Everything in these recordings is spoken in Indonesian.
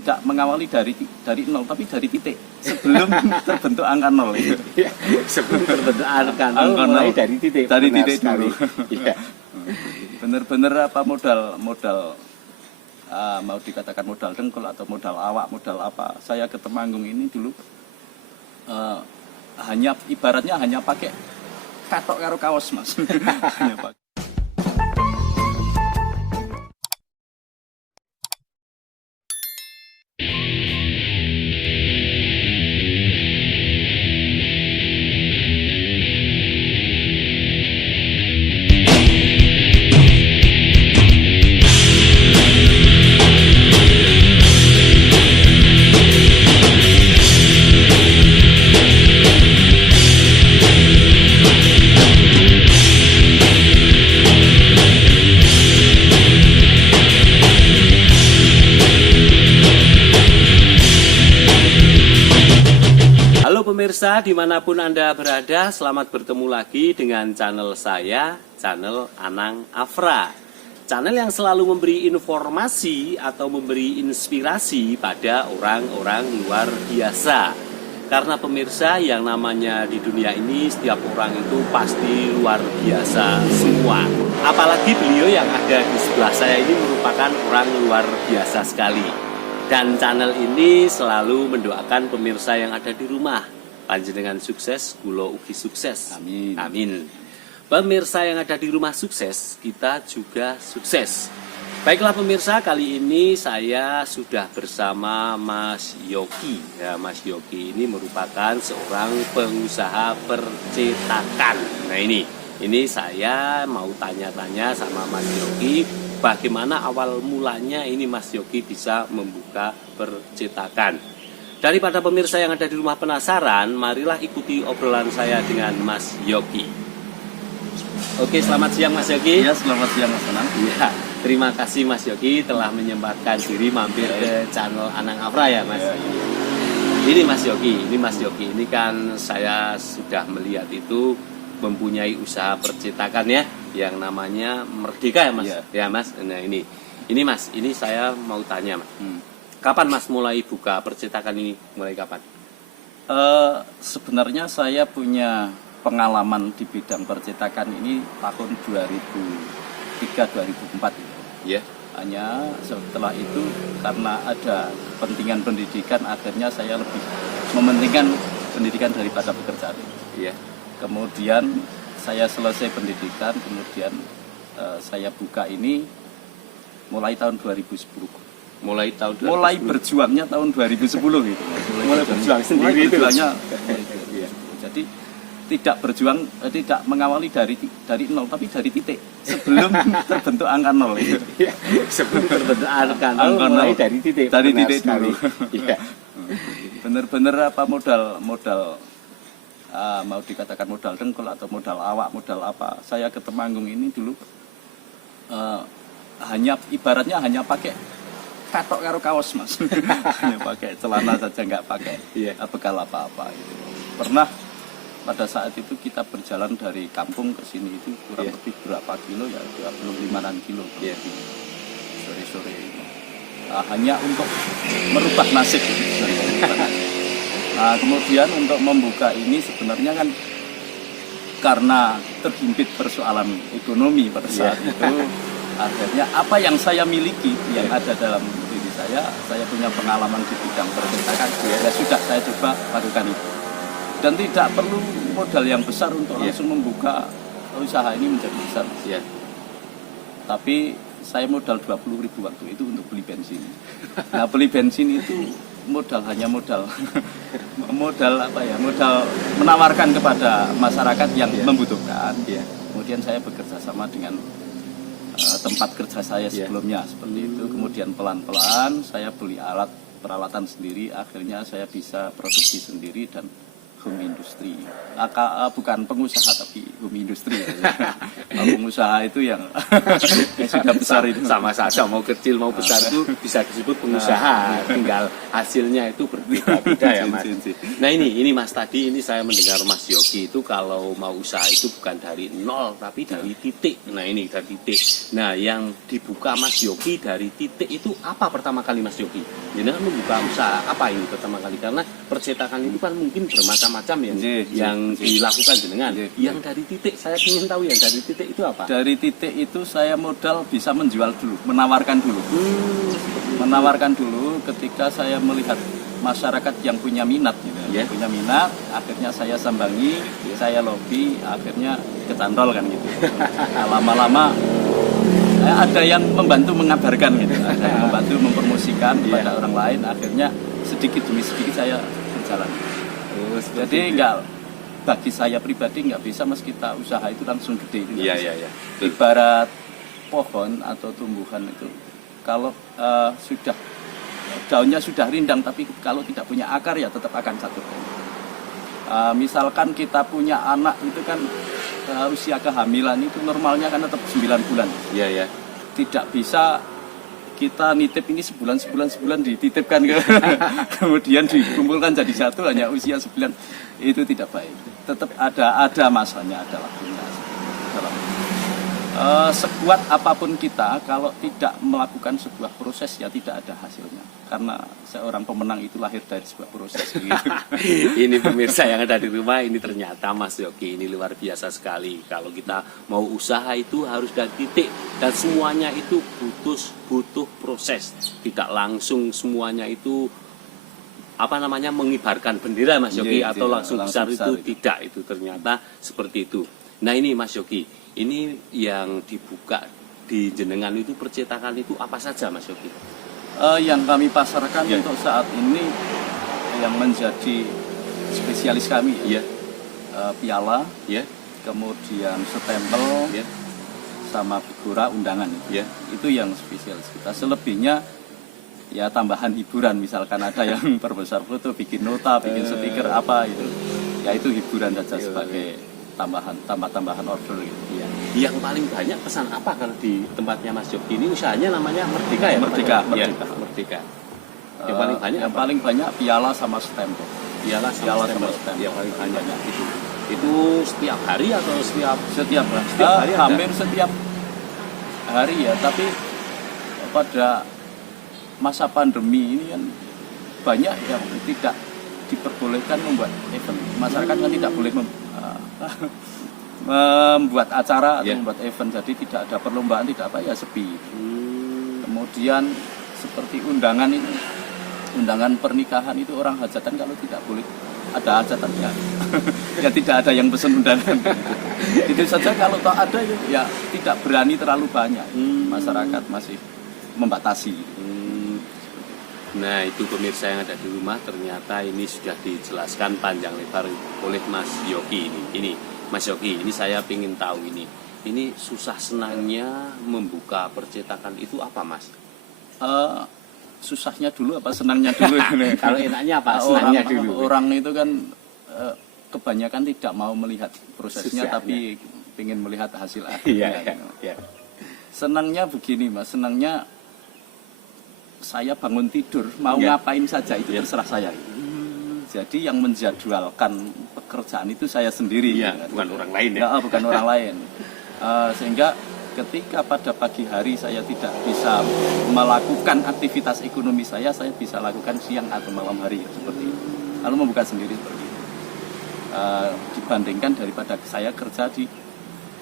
tidak mengawali dari nol, tapi dari titik sebelum terbentuk angka nol itu. Sebelum terbentuk angka nol, mulai dari titik. Dari titik sekali. dulu. Iya. Bener-bener apa modal mau dikatakan modal dengkul atau modal awak, modal apa? Saya ke Temanggung ini dulu hanya ibaratnya hanya pakai katok karo kaos, Mas. Hanya pakai. Pemirsa dimanapun Anda berada, selamat bertemu lagi dengan channel saya, channel Anang Afra. Channel yang selalu memberi informasi atau memberi inspirasi pada orang-orang luar biasa. Karena pemirsa, yang namanya di dunia ini setiap orang itu pasti luar biasa semua. Apalagi beliau yang ada di sebelah saya ini merupakan orang luar biasa sekali. Dan channel ini selalu mendoakan pemirsa yang ada di rumah, panjenengan sukses, kula ugi sukses. Amin. Amin. Pemirsa yang ada di rumah sukses, kita juga sukses. Baiklah pemirsa, kali ini saya sudah bersama Mas Yogi. Ya, Mas Yogi ini merupakan seorang pengusaha percetakan. Nah ini saya mau tanya-tanya sama Mas Yogi, bagaimana awal mulanya ini Mas Yogi bisa membuka percetakan. Daripada pemirsa yang ada di rumah penasaran, marilah ikuti obrolan saya dengan Mas Yogi. Oke, selamat siang Mas Yogi. Ya, selamat siang Mas Anang. Ya, terima kasih Mas Yogi telah menyempatkan diri mampir ke channel Anang Afra ya Mas. Ini Mas Yogi, ini kan saya sudah melihat itu mempunyai usaha percetakan ya, yang namanya Merdeka ya Mas. Ya Mas, nah ini Mas, ini saya mau tanya Mas. Kapan Mas mulai buka percetakan ini? Mulai kapan? Sebenarnya saya punya pengalaman di bidang percetakan ini tahun 2003-2004 itu. Ya. Hanya setelah itu karena ada kepentingan pendidikan, akhirnya saya lebih mementingkan pendidikan daripada pekerjaan. Iya. Kemudian saya selesai pendidikan, kemudian saya buka ini mulai tahun 2010. Mulai Berjuangnya tahun 2010 gitu. Mulai berjuang sendiri itu. Jadi tidak mengawali dari nol, tapi dari titik sebelum terbentuk angka nol itu. Sebelum terbentuk angka nol, mulai dari titik. Dari titik dulu. Iya. Bener-bener apa modal mau dikatakan modal dengkul atau modal awak, modal apa? Saya ke Temanggung ini dulu ibaratnya hanya pakai katok karo kaos, Mas. Hanya pakai celana saja, nggak pakai bekal apa-apa gitu. Pernah pada saat itu kita berjalan dari kampung ke sini itu kurang lebih berapa kilo ya, 25-an kilo sore-sore ini. Hanya untuk merubah nasib gitu. Nah, kemudian untuk membuka ini sebenarnya kan karena terhimpit persoalan ekonomi pada saat itu. Akhirnya apa yang saya miliki, yang ada dalam diri saya punya pengalaman di bidang percetakan, ya sudah saya coba lakukan itu. Dan tidak perlu modal yang besar untuk langsung membuka usaha ini menjadi besar. Ya. Tapi saya modal 20.000 waktu itu untuk beli bensin. Nah, beli bensin itu hanya modal menawarkan kepada masyarakat yang membutuhkan. Kemudian saya bekerja sama dengan tempat kerja saya sebelumnya seperti itu. Kemudian pelan-pelan saya beli peralatan sendiri, akhirnya saya bisa produksi sendiri dan home industry. Bukan pengusaha tapi home industry. Ya. Pengusaha itu yang sudah besar itu. Sama saja, mau kecil mau besar itu bisa disebut pengusaha. Tinggal hasilnya itu berbeda-beda ya Mas. Nah ini Mas, tadi ini saya mendengar Mas Yogi itu kalau mau usaha itu bukan dari nol tapi dari titik. Nah ini dari titik. Nah yang dibuka Mas Yogi dari titik itu apa pertama kali Mas Yogi? Jadi kan membuka usaha apa ini pertama kali? Karena percetakan itu kan mungkin bermacam-macam yang dilakukan jenengan. Yang dari titik saya ingin tahu yang dari titik itu apa? Dari titik itu saya modal bisa menjual dulu, menawarkan dulu. Menawarkan dulu ketika saya melihat masyarakat yang punya minat gitu. Yang punya minat, akhirnya saya sambangi, saya lobby, akhirnya kecantol kan gitu. Lama-lama ada yang membantu mengabarkan gitu, ada yang membantu mempromosikan kepada orang lain, akhirnya sedikit demi sedikit saya berjalan. Jadi bagi saya pribadi nggak bisa mas kita usaha itu langsung gede. Iya. Ibarat pohon atau tumbuhan itu kalau sudah daunnya sudah rindang tapi kalau tidak punya akar ya tetap akan jatuh. Misalkan kita punya anak itu kan usia kehamilan itu normalnya kan tetap 9 bulan. Iya. Tidak bisa kita nitip ini sebulan dititipkan ke kemudian dikumpulkan jadi satu hanya usia 9, itu tidak baik. Tetap ada masanya, ada waktunya. Sekuat apapun kita kalau tidak melakukan sebuah proses ya tidak ada hasilnya. Karena seorang pemenang itu lahir dari sebuah proses. Gitu. Ini pemirsa yang ada di rumah, ini ternyata Mas Yogi ini luar biasa sekali. Kalau kita mau usaha itu harus dari titik dan semuanya itu butuh proses. Tidak langsung semuanya itu mengibarkan bendera Mas Yogi atau langsung besar itu tidak, itu ternyata seperti itu. Nah ini Mas Yogi, ini yang dibuka di jenengan itu percetakan itu apa saja Mas Yogi? Yang kami pasarkan untuk saat ini yang menjadi spesialis kami piala, kemudian stempel, sama figura undangan. Itu yang spesialis kita. Selebihnya ya tambahan hiburan, misalkan ada yang perbesar foto, bikin nota, bikin stiker apa itu. Ya itu hiburan saja sebagai tambahan order gitu. Yang paling banyak pesan apa kalau di tempatnya Mas Yogi ini? Usahanya namanya Merdeka ya? Merdeka. Yang paling banyak piala sama stempel. Piala sama stempel. Yang paling banyak itu. Itu setiap hari atau setiap hari? Hampir setiap hari ya, tapi pada masa pandemi ini kan banyak yang tidak diperbolehkan membuat event. Masyarakat kan tidak boleh membuat acara atau membuat event, jadi tidak ada perlombaan, tidak apa ya, sepi. Kemudian seperti undangan itu, undangan pernikahan itu orang hajatan kalau tidak boleh ada hajatan ya tidak ada yang pesen undangan. Itu saja, kalau tak ada ya tidak berani terlalu banyak. Masyarakat masih membatasi. Nah itu pemirsa yang ada di rumah, ternyata ini sudah dijelaskan panjang lebar oleh Mas Yogi ini Mas Yogi, ini saya ingin tahu ini susah senangnya membuka percetakan itu apa Mas? Susahnya dulu apa senangnya dulu? Kalau enaknya apa? Senangnya dulu. Orang itu kan kebanyakan tidak mau melihat prosesnya, tapi ingin melihat hasil akhirnya. Iya. Senangnya begini Mas, senangnya saya bangun tidur mau ngapain saja itu terserah saya. Jadi yang menjadwalkan pekerjaan itu saya sendiri, bukan orang lain ya. Bukan orang lain. Sehingga ketika pada pagi hari saya tidak bisa melakukan aktivitas ekonomi saya bisa lakukan siang atau malam hari seperti itu. Lalu membuka sendiri seperti itu. Dibandingkan daripada saya kerja di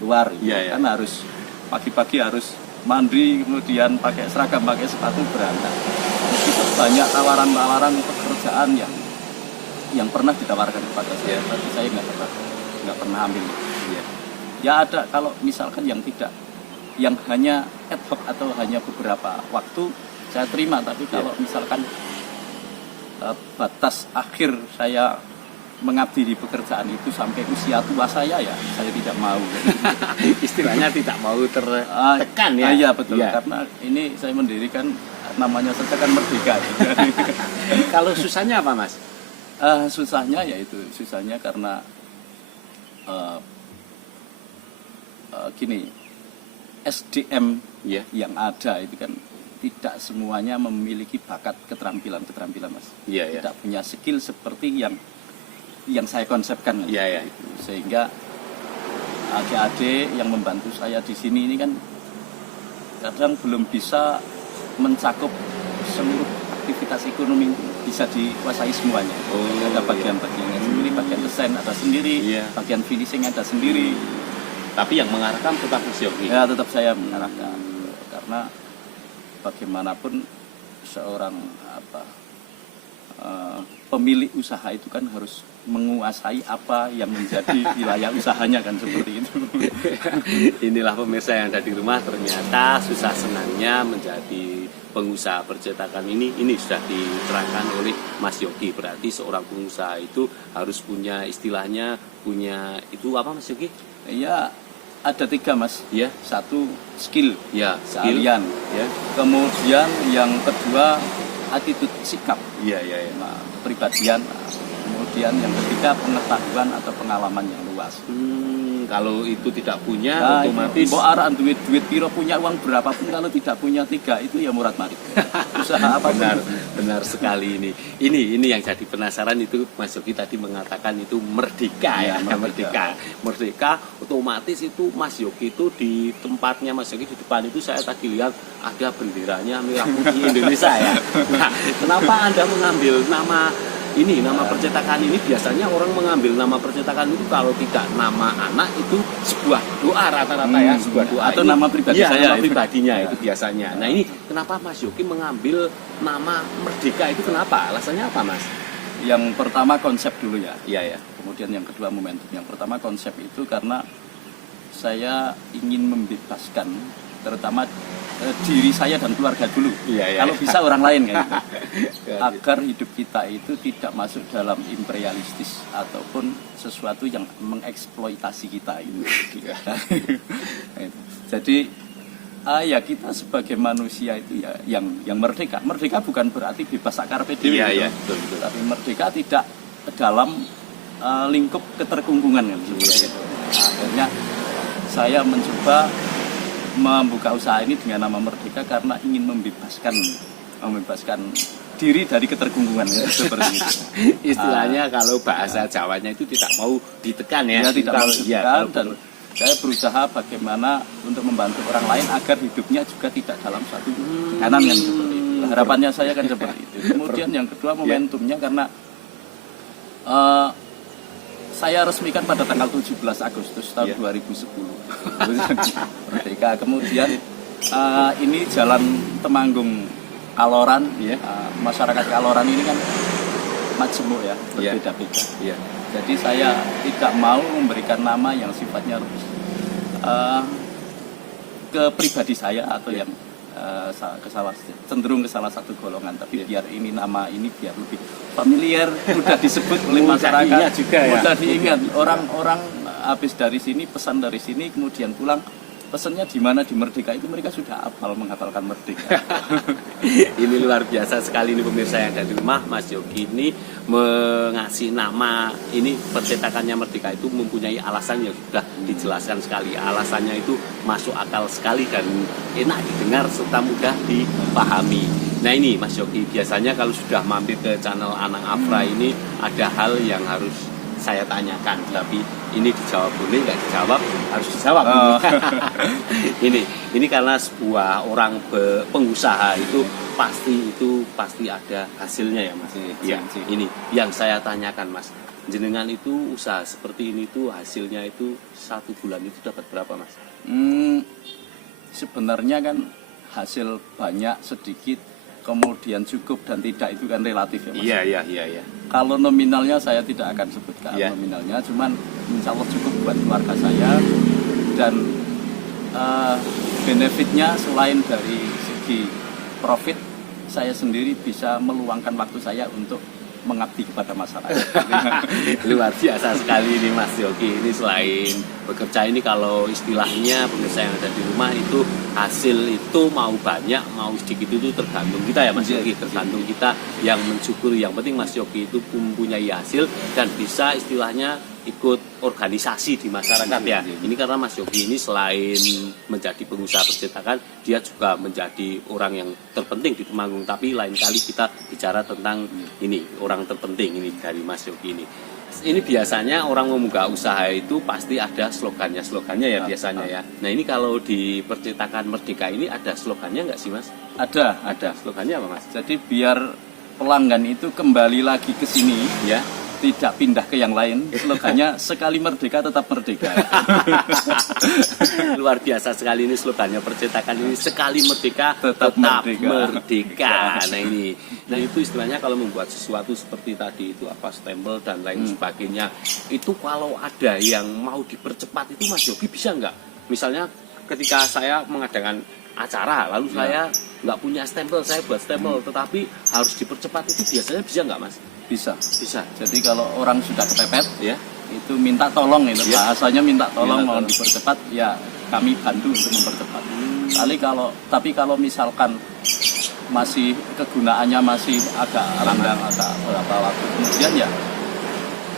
luar, kan harus pagi-pagi harus mandi, kemudian pakai seragam, pakai sepatu, berangkat. Itu banyak tawaran-tawaran pekerjaan yang pernah ditawarkan kepada saya, tapi saya nggak pernah ambil. Ya ada, kalau misalkan yang hanya ad hoc atau hanya beberapa waktu saya terima, tapi kalau misalkan batas akhir saya mengabdi di pekerjaan itu sampai usia tua saya tidak mau. Istilahnya tidak mau tertekan ya. Iya betul, karena ini saya mendirikan namanya saja kan Merdeka. Kalau susahnya apa Mas? Susahnya yaitu susahnya karena gini, SDM Iya. yang ada itu kan tidak semuanya memiliki bakat keterampilan Mas. Iya, iya. Tidak punya skill seperti yang saya konsepkan. Iya, iya. Sehingga adik-adik yang membantu saya di sini ini kan kadang belum bisa mencakup seluruh aktivitas ekonomi bisa dikuasai semuanya. Oh, ada bagian-bagiannya sendiri, bagian desain ada sendiri, Iya. bagian finishing ada sendiri. Tapi yang mengarahkan tetap Mas Yogi. Ya tetap saya mengarahkan karena bagaimanapun seorang pemilik usaha itu kan harus menguasai apa yang menjadi wilayah usahanya kan seperti itu. Inilah pemirsa yang ada di rumah, ternyata susah senangnya menjadi pengusaha percetakan ini sudah diterangkan oleh Mas Yogi. Berarti seorang pengusaha itu harus punya istilahnya, punya itu apa Mas Yogi? Ya ada 3 Mas. Ya, Satu skill, ya, skill. keahlian. Ya, Kemudian yang kedua attitude, sikap, iya, iya, iya. nah, kepribadian. Kemudian yang ketiga pengetahuan atau pengalaman yang luas. Kalau itu tidak punya, Nah, otomatis mbok arek duit piro, punya uang berapapun kalau tidak punya 3 itu ya murad marit. Usaha apa benar sekali ini. Ini yang jadi penasaran itu Mas Yogi tadi mengatakan itu merdeka ya, Ya, merdeka. Merdeka otomatis itu Mas Yogi itu di tempatnya Mas Yogi di depan itu saya tadi lihat ada benderanya merah putih Indonesia ya. Nah, kenapa Anda mengambil nama ini, nama percetakan ini? Biasanya orang mengambil nama percetakan itu kalau tidak nama anak itu sebuah doa rata-rata ya, sebuah doa atau ini, nama pribadi ya, saya nama itu. pribadinya Ya. itu biasanya. Nah, ini kenapa Mas Yogi mengambil nama Merdeka itu, kenapa? Alasannya apa Mas? Yang pertama konsep dulu ya. Iya, ya. Kemudian yang kedua momentum. Yang pertama konsep itu karena saya ingin membebaskan terutama diri saya dan keluarga dulu. Iya, Kalau iya. bisa orang lain kan. Agar hidup kita itu tidak masuk dalam imperialistis ataupun sesuatu yang mengeksploitasi kita itu. Jadi ya kita sebagai manusia itu ya yang merdeka. Merdeka bukan berarti bebas sakarpe dhewe. Iya, gitu. iya, betul. Tapi merdeka tidak dalam lingkup keterkungkungan kan seperti itu. Akhirnya saya mencoba membuka usaha ini dengan nama Merdeka karena ingin membebaskan diri dari keterkungkungan ya, seperti itu. Istilahnya kalau bahasa Jawanya itu tidak mau ditekan ya. Ya, tidak mau Kalau- ya, ditekan, kalau- dan saya berusaha bagaimana untuk membantu orang lain agar hidupnya juga tidak dalam satu tekanan kan seperti itu. Harapannya saya kan seperti itu. Kemudian yang kedua momentumnya karena saya resmikan pada tanggal 17 Agustus tahun 2010. Merdeka. Kemudian ini jalan Temanggung Kaloran, masyarakat Kaloran ini kan majemuk ya, berbeda-beda. Iya. Jadi saya tidak mau memberikan nama yang sifatnya ke pribadi saya atau yang cenderung ke salah satu golongan, tapi biar ini nama ini biar lebih familiar, mudah disebut oleh Mudah masyarakat, diingat juga ya. mudah diingat. Orang-orang habis dari sini, pesan dari sini, kemudian pulang pesannya di mana di Merdeka itu mereka sudah menghafalkan Merdeka. Ini luar biasa sekali ini pemirsa yang ada di rumah. Mas Yogi ini mengasih nama ini percetakannya Merdeka itu mempunyai alasan yang sudah dijelaskan sekali. Alasannya itu masuk akal sekali dan enak didengar serta mudah dipahami. Nah ini Mas Yogi, biasanya kalau sudah mampir ke channel Anang Afra ini ada hal yang harus saya tanyakan, tapi ini dijawab boleh, nggak dijawab harus dijawab. Ini karena sebuah orang pengusaha itu pasti ada hasilnya ya Mas. Iya. Ini yang saya tanyakan Mas. Jenengan itu usaha seperti ini tuh hasilnya itu 1 bulan itu dapat berapa Mas? Sebenarnya kan hasil banyak sedikit kemudian cukup dan tidak itu kan relatif ya Mas. Iya. Kalau nominalnya saya tidak akan sebutkan nominalnya, cuman insya Allah cukup buat keluarga saya dan benefitnya selain dari segi profit, saya sendiri bisa meluangkan waktu saya untuk mengabdi kepada masyarakat. Luar biasa sekali ini Mas Yogi. Ini selain bekerja ini kalau istilahnya pemirsa yang ada di rumah itu hasil itu mau banyak mau sedikit itu tergantung kita ya Mas Yogi, tergantung kita yang mensyukuri. Yang penting Mas Yogi itu mempunyai hasil dan bisa istilahnya ikut organisasi di masyarakat ya. Ini karena Mas Yogi ini selain menjadi pengusaha percetakan, dia juga menjadi orang yang terpenting di Temanggung. Tapi lain kali kita bicara tentang ini orang terpenting ini dari Mas Yogi ini. Ini biasanya orang membuka usaha itu pasti ada slogannya ya biasanya ya. Nah ini kalau di percetakan Merdeka ini ada slogannya nggak sih Mas? Ada. Slogannya apa Mas? Jadi biar pelanggan itu kembali lagi ke sini, Ya. tidak pindah ke yang lain. Slogannya sekali merdeka tetap merdeka. Luar biasa sekali ini slogannya percetakan ini, sekali merdeka Tetap merdeka. Nah itu istilahnya kalau membuat sesuatu seperti tadi itu apa stempel dan lain sebagainya, itu kalau ada yang mau dipercepat itu Mas Yogi bisa nggak? Misalnya ketika saya mengadakan acara lalu saya nggak punya stempel, saya buat stempel tetapi harus dipercepat, itu biasanya bisa nggak Mas? Bisa. Bisa. Jadi kalau orang sudah kepepet, Ya. itu minta tolong itu Ya. bahasanya minta tolong Minta mau tolong. dipercepat, ya kami bantu untuk mempercepat. Tapi kalau misalkan masih kegunaannya masih agak renggang, agak berapa waktu kemudian ya,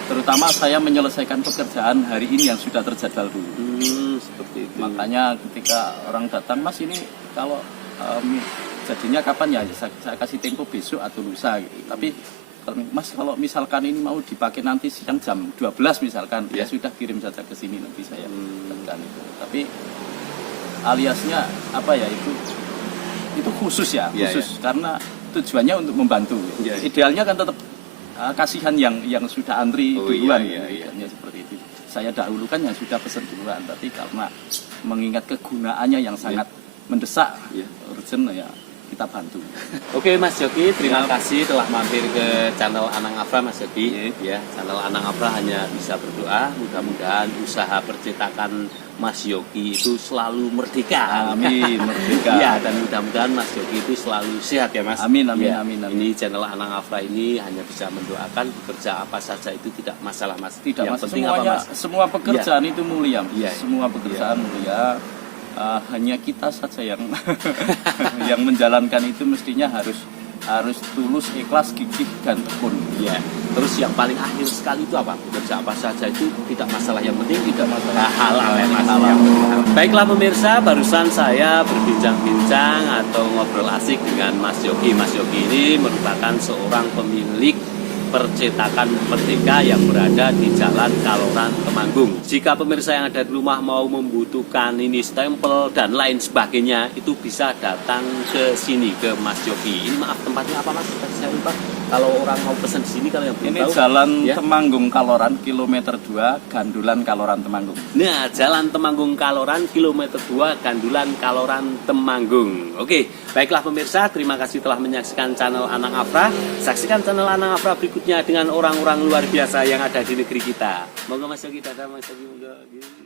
terutama saya menyelesaikan pekerjaan hari ini yang sudah terjadwal dulu. Seperti itu. Makanya ketika orang datang, Mas ini kalau jadinya kapan ya, saya kasih tempo besok atau lusa gitu. Tapi Mas kalau misalkan ini mau dipakai nanti siang jam 12 misalkan, ya sudah kirim saja ke sini nanti saya tekan itu. Tapi aliasnya apa ya, itu khusus ya, khusus karena tujuannya untuk membantu. Idealnya kan tetap kasihan yang sudah antri duluan. Idealnya seperti itu. Saya dahulukan yang sudah pesan duluan, tapi karena mengingat kegunaannya yang sangat mendesak, urgent ya kita bantu. Oke Mas Yogi, terima kasih telah mampir ke channel Anang Afra Mas Yogi. Ya, channel Anang Afra hanya bisa berdoa mudah-mudahan usaha percetakan Mas Yogi itu selalu merdeka. Amin, merdeka. Ya, dan mudah-mudahan Mas Yogi itu selalu sehat ya Mas. Amin. Ini channel Anang Afra ini hanya bisa mendoakan, bekerja apa saja itu tidak masalah Mas. Tidak yang masalah. penting apa Mas? Semua pekerjaan itu mulia. Iya. Semua pekerjaan mulia. Hanya kita saja yang yang menjalankan itu mestinya harus tulus, ikhlas, gigih dan tekun. Ya. Terus yang paling akhir sekali itu apa? Bekerja apa saja itu tidak masalah, yang penting Tidak masalah. halal ya Mas. Halal. Baiklah pemirsa, barusan saya berbincang-bincang atau ngobrol asik dengan Mas Yogi. Mas Yogi ini merupakan seorang pemilik percetakan Merdeka yang berada di Jalan Kaloran, Temanggung. Jika pemirsa yang ada di rumah mau membutuhkan ini stempel dan lain sebagainya, itu bisa datang ke sini ke Mas Yogi. Ini maaf tempatnya apa Mas? Saya lupa. Kalau orang mau pesan di sini, kalau yang belum Ini tahu, Jalan ya. Temanggung Kaloran, kilometer 2, Gandulan Kaloran Temanggung. Nah, Jalan Temanggung Kaloran, kilometer 2, Gandulan Kaloran Temanggung. Oke, baiklah pemirsa, terima kasih telah menyaksikan channel Anang Afra. Saksikan channel Anang Afra berikutnya dengan orang-orang luar biasa yang ada di negeri kita. Moga Mas Yogi, dadah Mas Yogi.